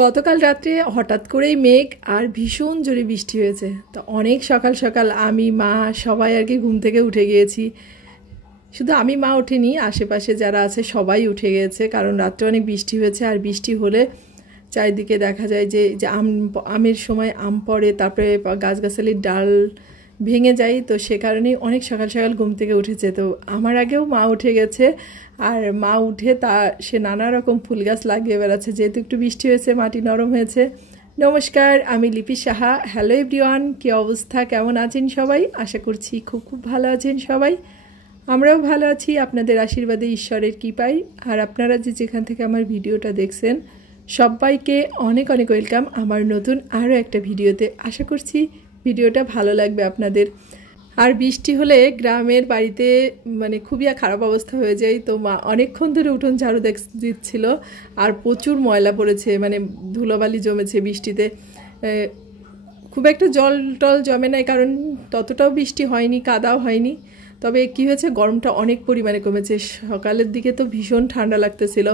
গতকাল রাত্রে হঠাৎ করেই মেঘ আর ভীষণ জোরে বৃষ্টি হয়েছে। তো অনেক সকাল সকাল আমি মা সবাই আর কি ঘুম থেকে উঠে গিয়েছি। শুধু আমি মা ওঠেনি, আশেপাশে যারা আছে সবাই উঠে গিয়েছে, কারণ রাত্রে অনেক বৃষ্টি হয়েছে। আর বৃষ্টি হলে চারিদিকে দেখা যায় যে যে আমের সময় আম পড়ে, তারপরে গাছগাছালির ডাল ভেঙে যায়। তো সে কারণেই অনেক সকাল সকাল ঘুম থেকে উঠেছে। তো আমার আগেও মা উঠে গেছে, আর মা উঠে সে নানা রকম ফুল গাছ লাগিয়ে বেড়াচ্ছে, যেহেতু একটু বৃষ্টি হয়েছে, মাটি নরম হয়েছে। নমস্কার, আমি লিপি সাহা। হ্যালো এভরিওয়ান, কী অবস্থা, কেমন আছেন সবাই? আশা করছি খুব খুব ভালো আছেন সবাই। আমরাও ভালো আছি আপনাদের আশীর্বাদে, ঈশ্বরের কৃপায়। আর আপনারা যেখান থেকে আমার ভিডিওটা দেখছেন সবাইকে অনেক অনেক ওয়েলকাম আমার নতুন আরও একটা ভিডিওতে। আশা করছি ভিডিওটা ভালো লাগবে আপনাদের। আর বৃষ্টি হলে গ্রামের বাড়িতে মানে খুবই খারাপ অবস্থা হয়ে যায়। তো মা অনেকক্ষণ ধরে উঠোন ঝাড়ু দিচ্ছিল, আর প্রচুর ময়লা পড়েছে, মানে ধুলোবালি জমেছে বৃষ্টিতে। খুব একটা জল টল জমে নাই, কারণ ততটাও বৃষ্টি হয়নি, কাদাও হয়নি। তবে কি হয়েছে, গরমটা অনেক পরিমাণে কমেছে। সকালের দিকে তো ভীষণ ঠান্ডা লাগতেছিল।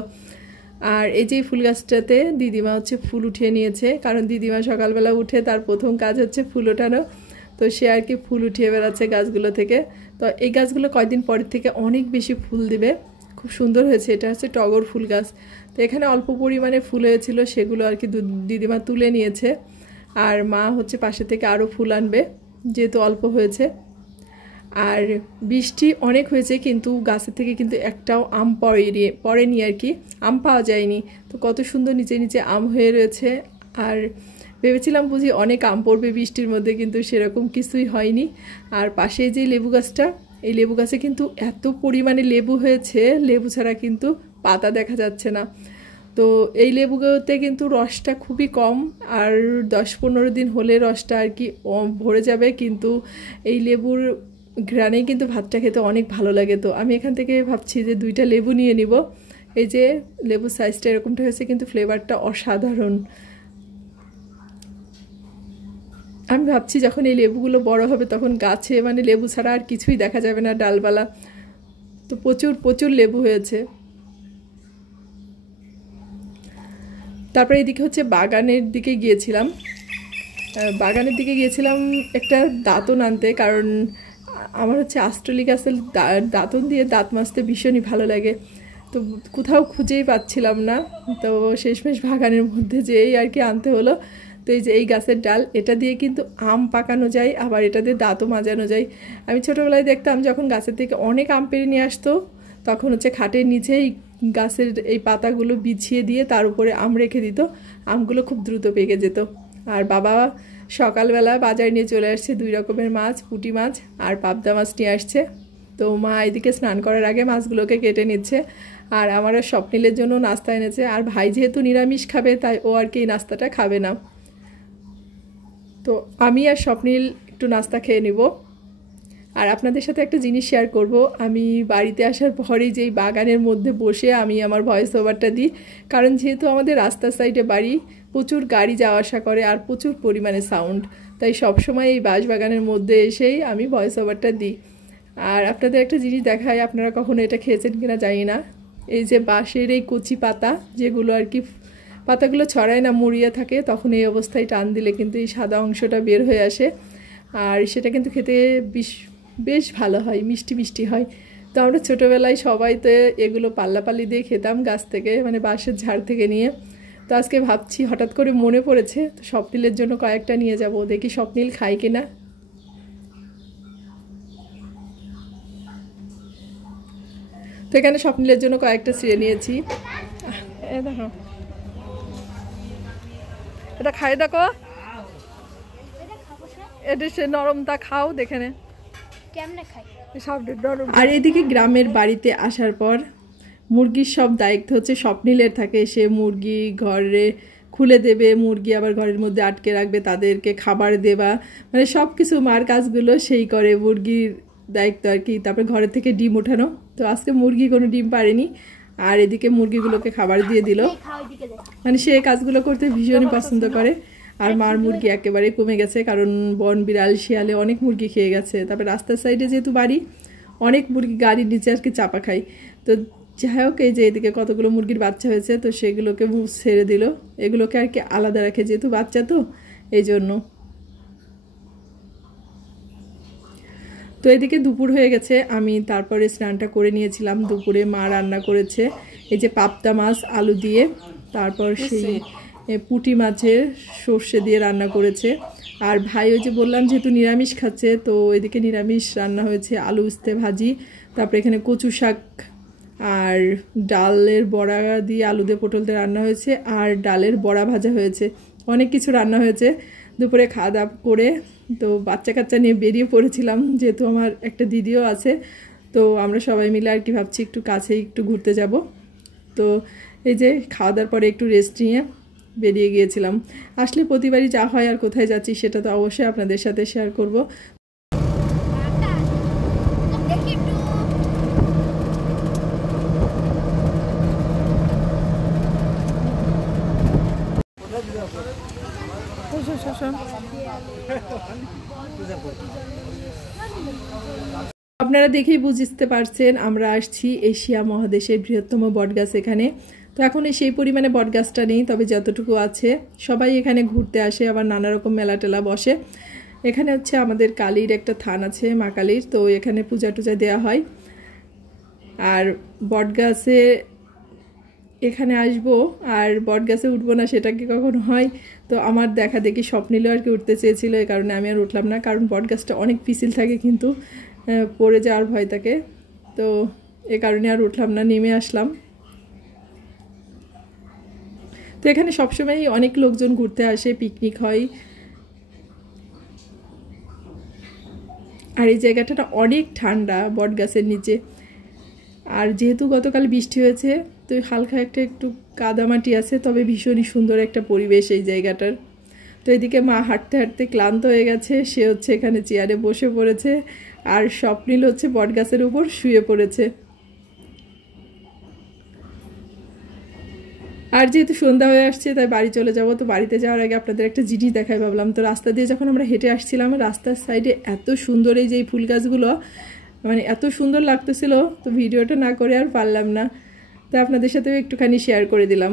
আর এই যে ফুল গাছটাতে দিদিমা ফুল উঠিয়ে নিয়েছে, কারণ দিদিমা সকালবেলা উঠে তার প্রথম কাজ হচ্ছে ফুল ওঠানো। তো সে আর কি ফুল উঠিয়ে বেড়াচ্ছে গাছগুলো থেকে। তো এই গাছগুলো কয়েকদিন পরের থেকে অনেক বেশি ফুল দিবে, খুব সুন্দর হয়েছে। এটা হচ্ছে টগর ফুল গাছ। তো এখানে অল্প পরিমাণে ফুল হয়েছিল, সেগুলো আর কি দিদিমা তুলে নিয়েছে। আর মা পাশে থেকে আরও ফুল আনবে, যেহেতু অল্প হয়েছে। আর বৃষ্টি অনেক হয়েছে, কিন্তু গাছের থেকে কিন্তু একটাও আম পড়েনি আর কি, আম পাওয়া যায়নি। তো কত সুন্দর নিচে নিচে আম হয়ে রয়েছে। আর ভেবেছিলাম বুঝি অনেক আম পড়বে বৃষ্টির মধ্যে, কিন্তু সেরকম কিছুই হয়নি। আর পাশে যে লেবু গাছটা, এই লেবু গাছে কিন্তু এত পরিমাণে লেবু হয়েছে, লেবু ছাড়া কিন্তু পাতা দেখা যাচ্ছে না। তো এই লেবুগুলোতে কিন্তু রসটা খুবই কম, আর 10-15 দিন হলে রসটা আর কি ভরে যাবে। কিন্তু এই লেবুর ঘ্রাণেই কিন্তু ভাতটা খেতে অনেক ভালো লাগে। তো আমি এখান থেকে ভাবছি যে 2টা লেবু নিয়ে নিব। এই যে লেবুর সাইজটা এরকমটা হয়েছে, কিন্তু ফ্লেভারটা অসাধারণ। আমি ভাবছি যখন এই লেবুগুলো বড় হবে তখন গাছে মানে লেবু ছাড়া আর কিছুই দেখা যাবে না, ডালপালা। তো প্রচুর প্রচুর লেবু হয়েছে। তারপরে এদিকে বাগানের দিকে গিয়েছিলাম। একটা দাঁতন আনতে, কারণ আমার অস্ট্রেলিক অ্যাসেল দাঁতন দিয়ে দাঁত মাজতে ভীষণই ভালো লাগে। তো কোথাও খুঁজেই পাচ্ছিলাম না। তো শেষমেশ বাগানের মধ্যে যেই আর কি আনতে হলো। তো এই যে এই গাছের ডাল, এটা দিয়ে কিন্তু আম পাকানো যায়, আবার এটা দিয়ে দাঁতও মাজানো যায়। আমি ছোটোবেলায় দেখতাম যখন গাছের থেকে অনেক আম পেড়ে নিয়ে আসতো, তখন খাটের নিচেই গাছের এই পাতাগুলো বিছিয়ে দিয়ে তার উপরে আম রেখে দিত। আমগুলো খুব দ্রুত পেকে যেত। আর বাবা সকালবেলা বাজার নিয়ে চলে আসছে 2 রকমের মাছ, পুঁটি মাছ আর পাবদা মাছ নিয়ে আসছে। তো মা এদিকে স্নান করার আগে মাছগুলোকে কেটে নিচ্ছে। আর আমারও স্বপ্নিলের জন্য নাস্তা এনেছে। আর ভাই যেহেতু নিরামিষ খাবে, তাই ও আর কি এই নাস্তাটা খাবে না। তো আমি আর স্বপ্নিল একটু নাস্তা খেয়ে নিব। আর আপনাদের সাথে একটা জিনিস শেয়ার করব। আমি বাড়িতে আসার পরেই যেই বাগানের মধ্যে বসে আমি আমার ভয়েস ওভারটা দিই, কারণ যেহেতু আমাদের রাস্তার সাইডে বাড়ি, প্রচুর গাড়ি যাওয়া আসা করে আর প্রচুর পরিমাণে সাউন্ড, তাই সবসময় এই বাঁশবাগানের মধ্যে এসেই আমি ভয়েস ওভারটা দিই। আর আপনাদের একটা জিনিস দেখাই, আপনারা কখনো এটা খেয়েছেন কিনা জানি না। এই যে বাঁশের এই কচি পাতা, যেগুলো আর কি পাতাগুলো ছড়ায় না, মুড়িয়ে থাকে, তখন এই অবস্থায় টান দিলে কিন্তু এই সাদা অংশটা বের হয়ে আসে। আর সেটা কিন্তু খেতে বেশ ভালো হয়, মিষ্টি মিষ্টি হয়। তো আমরা ছোটোবেলায় সবাই তো এগুলো পাল্লাপাল্লি দিয়ে খেতাম গাছ থেকে, মানে বাঁশের ঝাড় থেকে নিয়ে। তো আজকে ভাবছি, হঠাৎ করে মনে পড়েছে, তো স্বপ্নিলের জন্য কয়েকটা নিয়ে যাব, দেখি স্বপ্নিল খায় কিনা। তো এখানে স্বপ্নিলের জন্য কয়েকটা ছিঁড়ে নিয়েছি। দেখো, এটা খাই, দেখো এটা সে নরমটা খাও, দেখে নে কেমনে খাই। আর এদিকে গ্রামের বাড়িতে আসার পর মুরগির সব দায়িত্ব স্বপ্নিলের থাকে। সে মুরগি ঘরে খুলে দেবে, মুরগি আবার ঘরের মধ্যে আটকে রাখবে, তাদেরকে খাবার দেওয়া, মানে সব কিছু মার কাজগুলো সেই করে, মুরগির দায়িত্ব আর কি। তারপরে ঘরের থেকে ডিম ওঠানো। তো আজকে মুরগি কোনো ডিম পারেনি, আর এদিকে মুরগিগুলোকে খাবার দিয়ে দিল। মানে সে কাজগুলো করতে ভীষণই পছন্দ করে। আর মার মুরগি একেবারে কমে গেছে, কারণ বন বিড়াল শিয়ালে অনেক মুরগি খেয়ে গেছে। তারপরে রাস্তার সাইডে যেহেতু বাড়ি, অনেক মুরগি গাড়ির নিচে আর কি চাপা খায়। তো যাই হোক, এই যে এদিকে কতগুলো মুরগির বাচ্চা হয়েছে, তো সেগুলোকে ছেড়ে দিল। এগুলোকে আর কি আলাদা রাখে, যেহেতু বাচ্চা তো এই জন্য। তো এদিকে দুপুর হয়ে গেছে, আমি তারপরে স্নানটা করে নিয়েছিলাম। দুপুরে মা রান্না করেছে এই যে পাবদা মাছ আলু দিয়ে, তারপর সেই পুঁটি মাছের সর্ষে দিয়ে রান্না করেছে। আর ভাই ওই যে বললাম যেহেতু নিরামিষ খাচ্ছে, তো এদিকে নিরামিষ রান্না হয়েছে আলু উস্তে ভাজি, তারপরে এখানে কচু শাক আর ডালের বড়া দিয়ে আলু দিয়ে পটল দিয়ে রান্না হয়েছে, আর ডালের বড়া ভাজা হয়েছে। অনেক কিছু রান্না হয়েছে। দুপুরে খাওয়া দাওয়া করে তো বাচ্চা কাচ্চা নিয়ে বেরিয়ে পড়েছিলাম, যেহেতু আমার একটা দিদিও আছে, তো আমরা সবাই মিলে আর কি ভাবছি একটু কাছেই একটু ঘুরতে যাব। তো এই যে খাওয়া দাওয়ার পরে একটু রেস্ট নিয়ে বেরিয়ে গিয়েছিলাম। আসলে প্রতিবারই যা হয়, আর কোথায় যাচ্ছি সেটা তো অবশ্যই আপনাদের সাথে শেয়ার করব। আপনারা দেখেই বুঝতে পারছেন আমরা আসছি এশিয়া মহাদেশের বৃহত্তম বটগাছ এখানে। তো এখন সেই পরিমাণে বটগাছটা নেই, তবে যতটুকু আছে সবাই এখানে ঘুরতে আসে, আবার নানা রকম মেলা টেলা বসে। এখানে হচ্ছে আমাদের কালীর একটা থান আছে, মা কালীর, তো এখানে পূজা টুজা দেওয়া হয়। আর বটগাছে এখানে আসবো আর বটগাছে উঠবো না, সেটা কি কখনো হয়? তো আমার দেখা দেখি স্বপ্ন নিলেও আর কি উঠতে চেয়েছিল, এই কারণে আমি আর উঠলাম না, কারণ বটগাছটা অনেক পিছিল থাকে, কিন্তু পড়ে যাওয়ার ভয় থাকে, তো এ কারণে আর উঠলাম না, নেমে আসলাম। তো এখানে সবসময় অনেক লোকজন ঘুরতে আসে, পিকনিক হয়। আর এই জায়গাটা অনেক ঠান্ডা বটগাছের নিচে। আর যেহেতু গতকাল বৃষ্টি হয়েছে, তো হালকা একটু কাদামাটি আছে, তবে ভীষণই সুন্দর একটা পরিবেশ এই জায়গাটার। তো এদিকে মা হাঁটতে হাঁটতে ক্লান্ত হয়ে গেছে, সে হচ্ছে এখানে চেয়ারে বসে পড়েছে, আর স্বপ্নিল হচ্ছে বটগাছের উপর শুয়ে পড়েছে। আর যেহেতু সন্ধ্যা হয়ে আসছে, তাই বাড়ি চলে যাব। তো বাড়িতে যাওয়ার আগে আপনাদের একটা জিনিস দেখাই ভাবলাম। তো রাস্তা দিয়ে যখন আমরা হেঁটে আসছিলাম, রাস্তার সাইডে এত সুন্দর এই যে এই ফুল গাছগুলো, মানে এত সুন্দর লাগতেছিল, তো ভিডিওটা না করে আর পারলাম না, তো আপনাদের সাথেও একটুখানি শেয়ার করে দিলাম।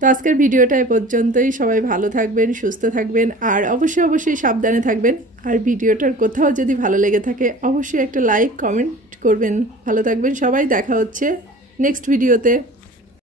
তো আজকের ভিডিওটা এ পর্যন্তই। সবাই ভালো থাকবেন, সুস্থ থাকবেন, আর অবশ্যই সাবধানে থাকবেন। আর ভিডিওটার কোথাও যদি ভালো লেগে থাকে অবশ্যই একটা লাইক কমেন্ট করবেন। ভালো থাকবেন সবাই, দেখা হচ্ছে নেক্সট ভিডিওতে।